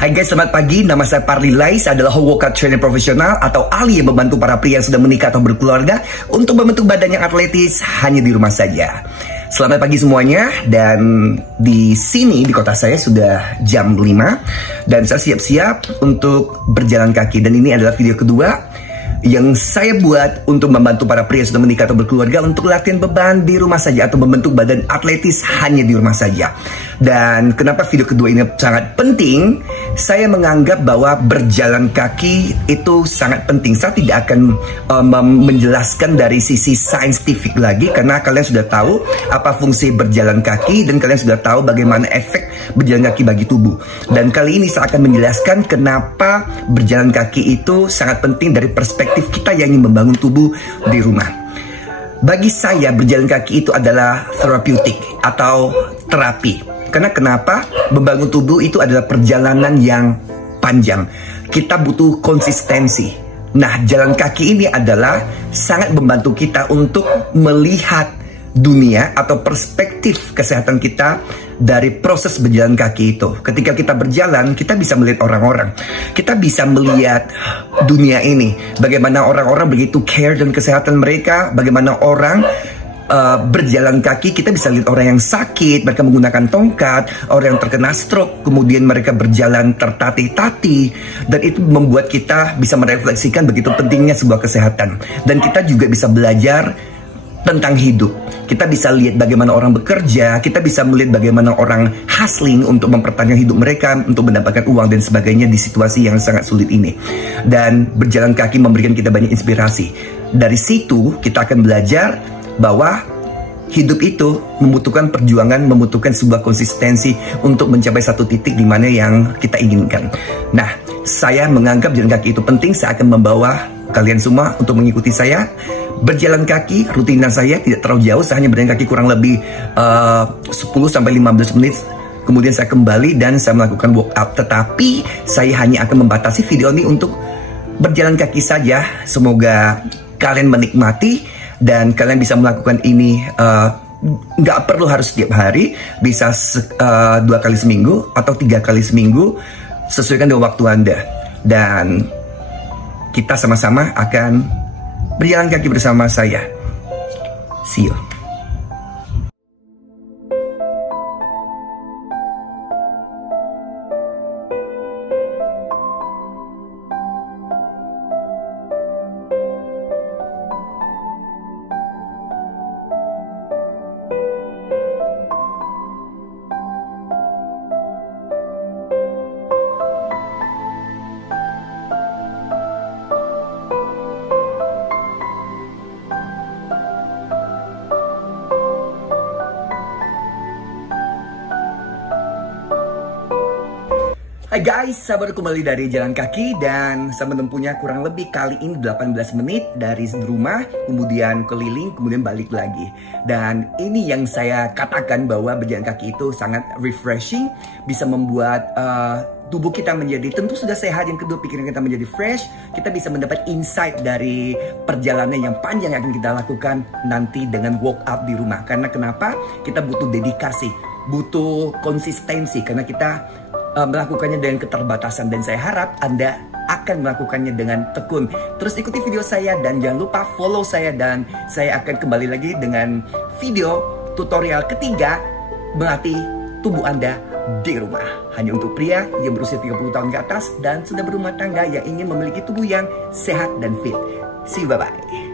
Hai guys, selamat pagi. Nama saya Parli Lais, adalah workout trainer profesional atau ahli yang membantu para pria yang sudah menikah atau berkeluarga untuk membentuk badan yang atletis hanya di rumah saja. Selamat pagi semuanya, dan di sini di kota saya sudah jam 5 dan saya siap-siap untuk berjalan kaki, dan ini adalah video kedua yang saya buat untuk membantu para pria yang sudah menikah atau berkeluarga untuk latihan beban di rumah saja atau membentuk badan atletis hanya di rumah saja. Dan kenapa video kedua ini sangat penting? Saya menganggap bahwa berjalan kaki itu sangat penting. Saya tidak akan menjelaskan dari sisi saintifik lagi, karena kalian sudah tahu apa fungsi berjalan kaki dan kalian sudah tahu bagaimana efek berjalan kaki bagi tubuh. Dan kali ini saya akan menjelaskan kenapa berjalan kaki itu sangat penting dari perspektif kita yang ingin membangun tubuh di rumah. Bagi saya, berjalan kaki itu adalah therapeutic atau terapi. Karena kenapa? Membangun tubuh itu adalah perjalanan yang panjang. Kita butuh konsistensi. Nah, jalan kaki ini adalah sangat membantu kita untuk melihat dunia atau perspektif kesehatan kita dari proses berjalan kaki itu. Ketika kita berjalan, kita bisa melihat orang-orang. Kita bisa melihat dunia ini. Bagaimana orang-orang begitu care dan kesehatan mereka. Bagaimana orang berjalan kaki, kita bisa lihat orang yang sakit, mereka menggunakan tongkat, orang yang terkena stroke, kemudian mereka berjalan tertatih-tatih, dan itu membuat kita bisa merefleksikan begitu pentingnya sebuah kesehatan. Dan kita juga bisa belajar tentang hidup. Kita bisa lihat bagaimana orang bekerja, kita bisa melihat bagaimana orang hustling untuk mempertahankan hidup mereka, untuk mendapatkan uang dan sebagainya di situasi yang sangat sulit ini. Dan berjalan kaki memberikan kita banyak inspirasi. Dari situ kita akan belajar bahwa hidup itu membutuhkan perjuangan, membutuhkan sebuah konsistensi untuk mencapai satu titik di mana yang kita inginkan. Nah, saya menganggap jalan kaki itu penting. Saya akan membawa kalian semua untuk mengikuti saya berjalan kaki. Rutinan saya tidak terlalu jauh, saya hanya berjalan kaki kurang lebih 10-15 menit. Kemudian saya kembali dan saya melakukan workout. Tetapi saya hanya akan membatasi video ini untuk berjalan kaki saja. Semoga kalian menikmati dan kalian bisa melakukan ini. Nggak perlu harus setiap hari, bisa 2 kali seminggu atau 3 kali seminggu, sesuaikan dengan waktu Anda. Dan kita sama-sama akan berjalan kaki bersama saya. See you. Hai guys, saya baru kembali dari jalan kaki dan saya menempuhnya kurang lebih kali ini 18 menit dari rumah, kemudian keliling, kemudian balik lagi. Dan ini yang saya katakan bahwa berjalan kaki itu sangat refreshing, bisa membuat tubuh kita menjadi tentu sudah sehat, yang kedua pikiran kita menjadi fresh, kita bisa mendapat insight dari perjalanan yang panjang yang akan kita lakukan nanti dengan workout di rumah. Karena kenapa? Kita butuh dedikasi, butuh konsistensi, karena kita melakukannya dengan keterbatasan, dan saya harap Anda akan melakukannya dengan tekun. Terus ikuti video saya dan jangan lupa follow saya, dan saya akan kembali lagi dengan video tutorial ketiga melatih tubuh Anda di rumah. Hanya untuk pria yang berusia 30 tahun ke atas dan sudah berumah tangga yang ingin memiliki tubuh yang sehat dan fit. See you, bye-bye.